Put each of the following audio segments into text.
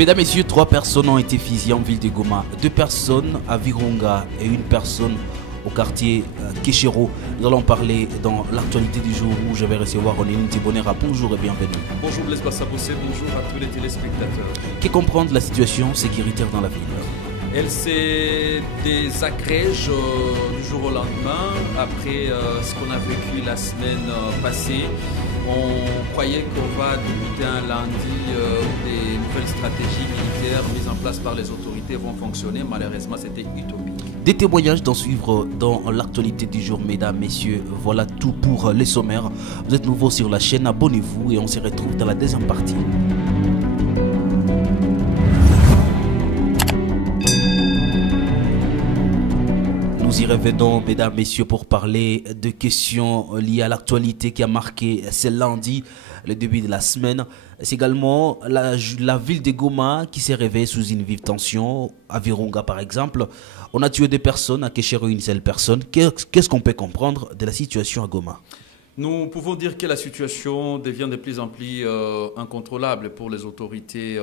Mesdames, Messieurs, 3 personnes ont été fusillées en ville de Goma. 2 personnes à Virunga et 1 personne au quartier Keshero. Nous allons parler dans l'actualité du jour où je vais recevoir Onéline Tibonera. Bonjour et bienvenue. Bonjour Blaise Bassabossé, bonjour à tous les téléspectateurs. Que comprendre la situation sécuritaire dans la ville? Elle s'est désagrège du jour au lendemain après ce qu'on a vécu la semaine passée. On croyait qu'on va débuter un lundi où des nouvelles stratégies militaires mises en place par les autorités vont fonctionner. Malheureusement, c'était utopique. Des témoignages d'en suivre dans l'actualité du jour, mesdames, messieurs. Voilà tout pour les sommaires. Vous êtes nouveau sur la chaîne, abonnez-vous et on se retrouve dans la deuxième partie. Nous y revenons, mesdames, messieurs, pour parler de questions liées à l'actualité qui a marqué ce lundi, le début de la semaine. C'est également la ville de Goma qui s'est réveillée sous une vive tension. À Virunga, par exemple, on a tué 2 personnes, à Keshero une seule personne. Qu'est-ce qu'on peut comprendre de la situation à Goma? Nous pouvons dire que la situation devient de plus en plus incontrôlable pour les autorités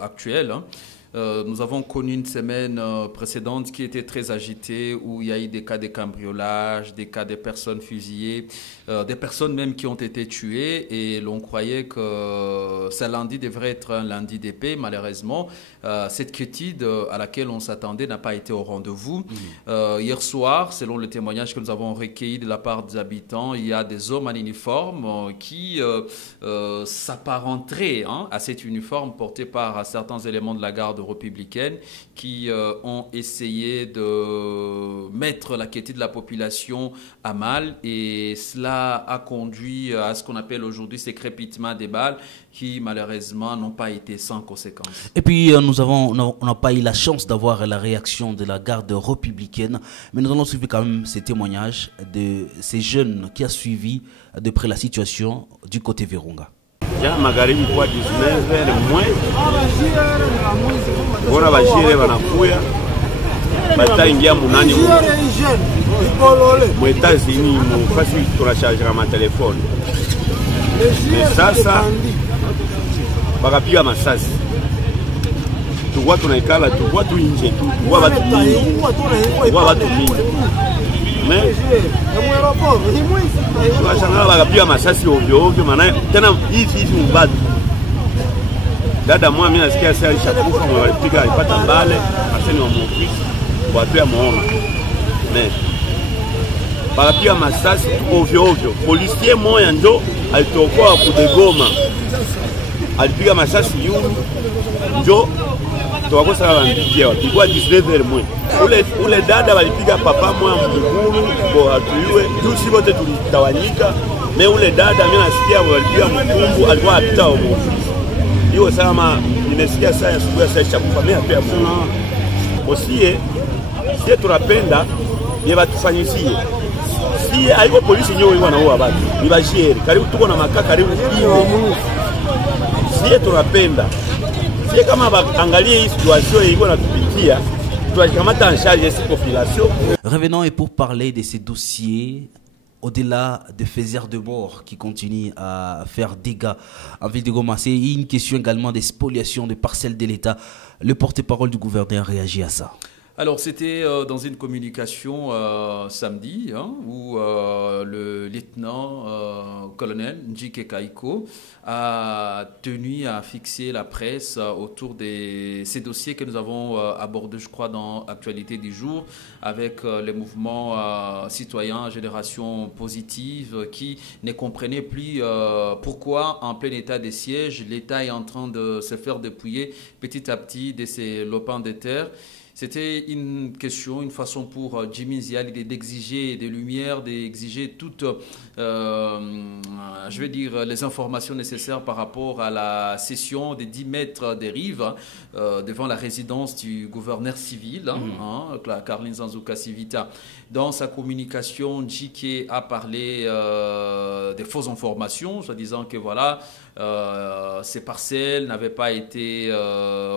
actuelles. Nous avons connu une semaine précédente qui était très agitée, où il y a eu des cas de cambriolage, des cas de personnes fusillées, des personnes même qui ont été tuées, et l'on croyait que ce lundi devrait être un lundi de paix. Malheureusement, cette quiétude à laquelle on s'attendait n'a pas été au rendez-vous. Hier soir, selon le témoignage que nous avons recueilli de la part des habitants, il y a des hommes en uniforme qui s'apparenteraient à cet uniforme porté par certains éléments de la garde républicaine qui ont essayé de mettre la quiétude de la population à mal, et cela a conduit à ce qu'on appelle aujourd'hui ces crépitements des balles qui malheureusement n'ont pas été sans conséquences. Et puis on n'a pas eu la chance d'avoir la réaction de la garde républicaine, mais nous allons suivre quand même ces témoignages de ces jeunes qui a suivi de près la situation du côté Virunga. Ya magharibi kwa 19 mwe bora bajire banakuya bataingia munani mu Etats-Unis mu fasi tunachargera matelefoni. Sasa bakapiga masasi, tukwa tunaikala, tukwa tu nje, tukwa watu mingi mais tunashangala bakapiga masasi ovyo ovyo, maana tena hivi mbadu. Dada mwa mimi nasikia sasa alishakufa, mwe walipiga alipata mbale aseni wa mwofisi watu ya muona mais bakapiga masasi ovyo ovyo. Policier moya ndo alitokoa kudegoma, alipiga masasi yulu njo tuwakosa wandikia wapigwa 19 mwe. Ule dada walipiga papa mwa mguru bo hatuyue juu si wote tulitawanyika, me ule dada mimi nasikia walipiga mkumbu alikuwa apita wa mwofisi. Hiyo sama nimesikia saa asubuhi sasa chakufa mimi apia mwana osie sie tunapenda ye batufanyisie si haiko polisi nyo wana huwa watu ni bajeri karibu tuko na makaka karibu hivi sie tunapenda sie kama angalie hii situation iko na tupitia tuakamata en charge cette population. Revenons et pour parler de ces dossiers au-delà des faiseurs de mort qui continuent à faire dégâts en ville de Goma, c'est une question également des spoliations de parcelles de l'État. Le porte-parole du gouverneur réagit à ça. Alors, c'était dans une communication samedi où le lieutenant-colonel Njike Kaiko a tenu à fixer la presse autour de ces dossiers que nous avons abordés, je crois, dans l'actualité du jour, avec les mouvements citoyens Génération Positive qui ne comprenaient plus pourquoi, en plein état de siège, l'État est en train de se faire dépouiller petit à petit de ses lopins de terre. C'était une question, une façon pour Jimmy Nziali d'exiger des lumières, d'exiger toutes, je vais dire, les informations nécessaires par rapport à la cession des 10 mètres des rives devant la résidence du gouverneur civil, Carline Zanzuka Civita. Dans sa communication, Njike a parlé des fausses informations, soit disant que voilà, ces parcelles n'avaient pas été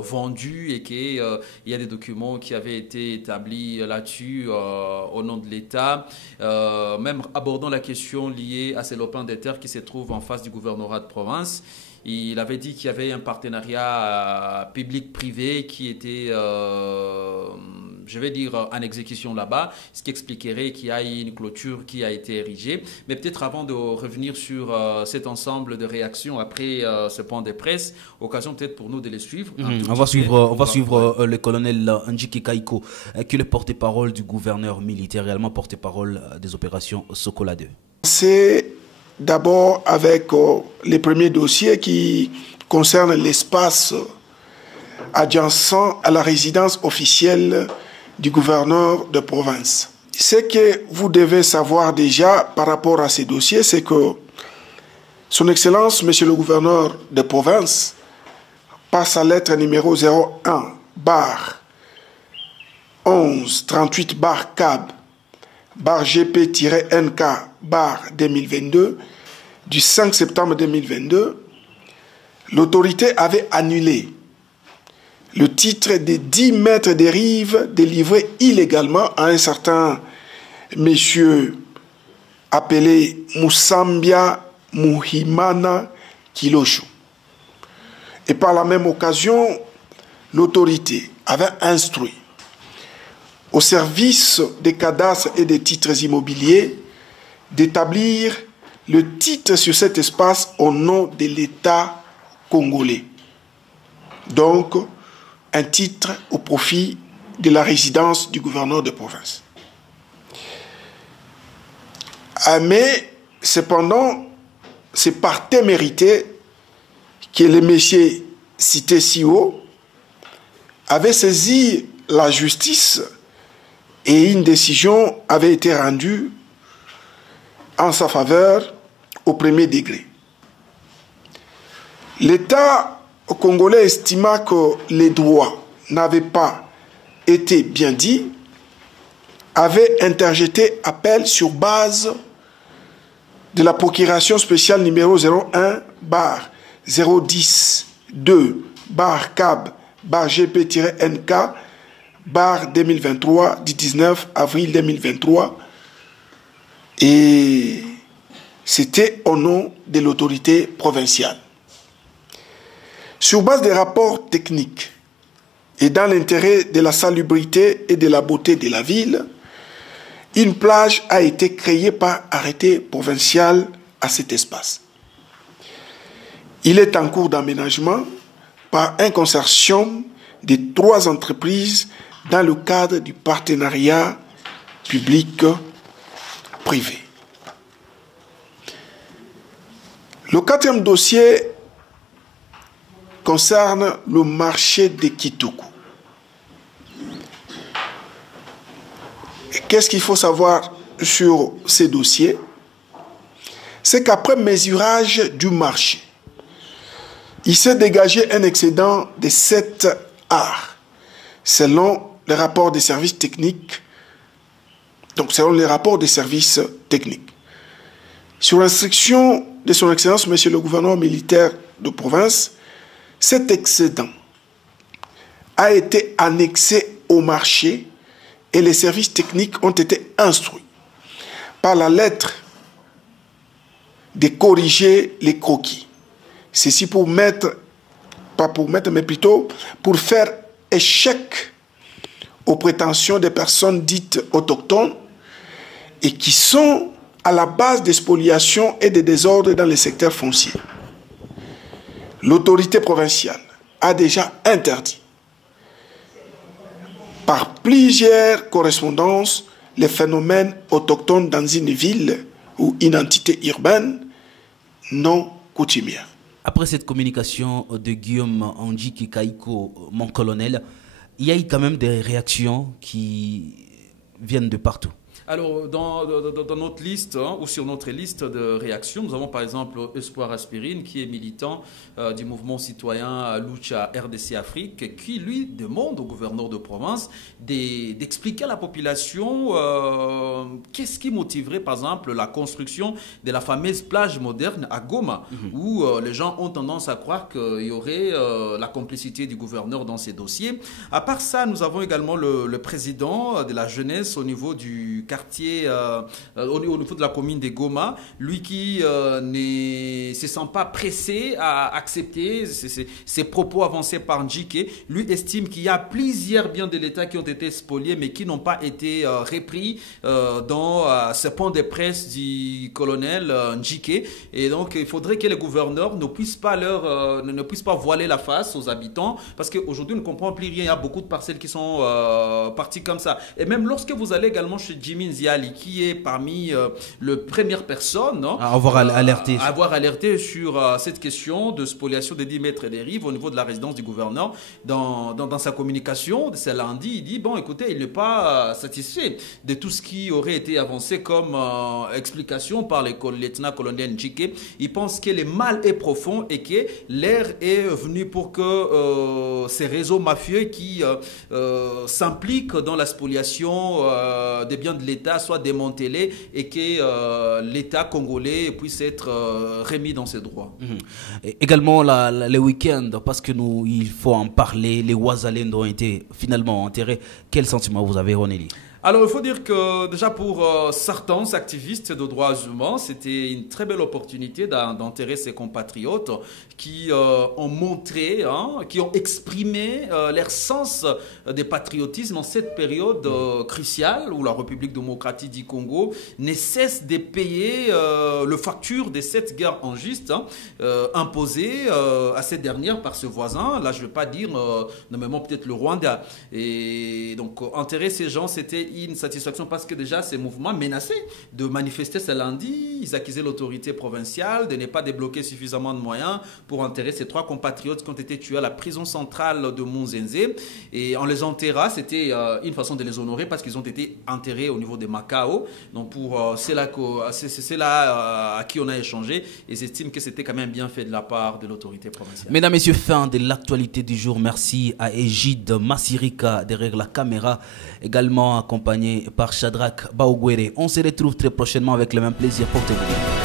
vendues et qu'il y a des documents qui avaient été établis là-dessus au nom de l'État, même abordant la question liée à ces lopins des terres qui se trouvent en face du gouvernorat de province. Il avait dit qu'il y avait un partenariat public-privé qui était, je vais dire, en exécution là-bas, ce qui expliquerait qu'il y a une clôture qui a été érigée. Mais peut-être avant de revenir sur cet ensemble de réactions après ce point de presse, occasion peut-être pour nous de les suivre. On va suivre le colonel Ndjike Kaiko, qui est le porte-parole du gouverneur militaire, également porte-parole des opérations Sokola 2. C'est d'abord avec les premiers dossiers qui concernent l'espace adjacent à la résidence officielle du gouverneur de province. Ce que vous devez savoir déjà par rapport à ces dossiers, c'est que Son Excellence, Monsieur le gouverneur de province, par sa lettre numéro 01 bar 11 38 bar CAB bar GP-NK bar 2022 du 5 septembre 2022, l'autorité avait annulé le titre de 10 mètres de rive délivré illégalement à un certain monsieur appelé Moussambia Muhimana Kilosho. Et par la même occasion, l'autorité avait instruit au service des cadastres et des titres immobiliers d'établir le titre sur cet espace au nom de l'État congolais. Donc, un titre au profit de la résidence du gouverneur de province. Mais, cependant, c'est par témérité que les messieurs cités si haut avaient saisi la justice et une décision avait été rendue en sa faveur au premier degré. L'État congolais estima que les droits n'avaient pas été bien dits, avait interjeté appel sur base de la procuration spéciale numéro 01 bar 010 2 bar CAB bar GP-NK bar 2023 du 19 avril 2023, et c'était au nom de l'autorité provinciale. Sur base des rapports techniques et dans l'intérêt de la salubrité et de la beauté de la ville, une plage a été créée par arrêté provincial à cet espace. Il est en cours d'aménagement par un consortium de 3 entreprises dans le cadre du partenariat public-privé. Le 4e dossier concerne le marché de Kitoko. Qu'est-ce qu'il faut savoir sur ces dossiers? C'est qu'après mesurage du marché, il s'est dégagé un excédent de 7 arts, selon les rapports des services techniques. Donc, selon les rapports des services techniques. Sur instruction de son Excellence, Monsieur le gouverneur militaire de province, cet excédent a été annexé au marché et les services techniques ont été instruits par la lettre de corriger les croquis. Ceci pour mettre, pas pour mettre, mais plutôt pour faire échec aux prétentions des personnes dites autochtones et qui sont à la base des spoliations et des désordres dans les secteurs fonciers. L'autorité provinciale a déjà interdit par plusieurs correspondances les phénomènes autochtones dans une ville ou une entité urbaine non coutumière. Après cette communication de Guillaume Ndjike Kaiko, mon colonel, il y a eu quand même des réactions qui viennent de partout. Alors, dans notre liste, ou sur notre liste de réactions, nous avons par exemple Espoir Aspirine, qui est militant du mouvement citoyen Lucha RDC Afrique, qui lui demande au gouverneur de province d'expliquer à la population qu'est-ce qui motiverait par exemple la construction de la fameuse plage moderne à Goma, où les gens ont tendance à croire qu'il y aurait la complicité du gouverneur dans ces dossiers. À part ça, nous avons également le président de la jeunesse au niveau du quartier quartier, au niveau de la commune de Goma, lui qui ne se sent pas pressé à accepter ces propos avancés par Njike, lui estime qu'il y a plusieurs biens de l'État qui ont été spoliés mais qui n'ont pas été repris dans ce point de presse du colonel Njike. Et donc il faudrait que les gouverneurs ne puissent pas voiler la face aux habitants, parce qu'aujourd'hui on ne comprend plus rien. Il y a beaucoup de parcelles qui sont parties comme ça. Et même lorsque vous allez également chez Jimmy Nziali, qui est parmi les premières personnes à avoir alerté sur cette question de spoliation des 10 mètres des rives au niveau de la résidence du gouverneur, dans sa communication de ce lundi, il dit bon, écoutez, il n'est pas satisfait de tout ce qui aurait été avancé comme explication par le lieutenant-colonel Njike. Il pense que le mal est profond et que l'heure est venue pour que ces réseaux mafieux qui s'impliquent dans la spoliation des biens de l'État soient démantelés et que l'État congolais puisse être remis dans ses droits. Et également les week-ends, parce que il faut en parler, les Ouazalènes ont été finalement enterrés. Quel sentiment vous avez, Ronelli? Alors, il faut dire que déjà pour certains activistes de droits humains, c'était une très belle opportunité d'enterrer ses compatriotes qui ont montré, qui ont exprimé leur sens de patriotisme en cette période cruciale où la République démocratique du Congo ne cesse de payer le facture de cette guerre injuste imposée à cette dernière par ce voisin. Là, je ne vais pas dire, nommément peut-être le Rwanda. Et donc, enterrer ces gens, c'était une satisfaction parce que déjà ces mouvements menaçaient de manifester ce lundi. Ils accusaient l'autorité provinciale de ne pas débloquer suffisamment de moyens pour enterrer ces 3 compatriotes qui ont été tués à la prison centrale de Munzenze. Et en les enterrant, c'était une façon de les honorer parce qu'ils ont été enterrés au niveau de Macao. Donc c'est là à qui on a échangé et j'estime que c'était quand même bien fait de la part de l'autorité provinciale. Mesdames, Messieurs, fin de l'actualité du jour. Merci à Égide Massirika derrière la caméra, également accompagné par Shadrach Baougwere. On se retrouve très prochainement avec le même plaisir. Portez-vous bien.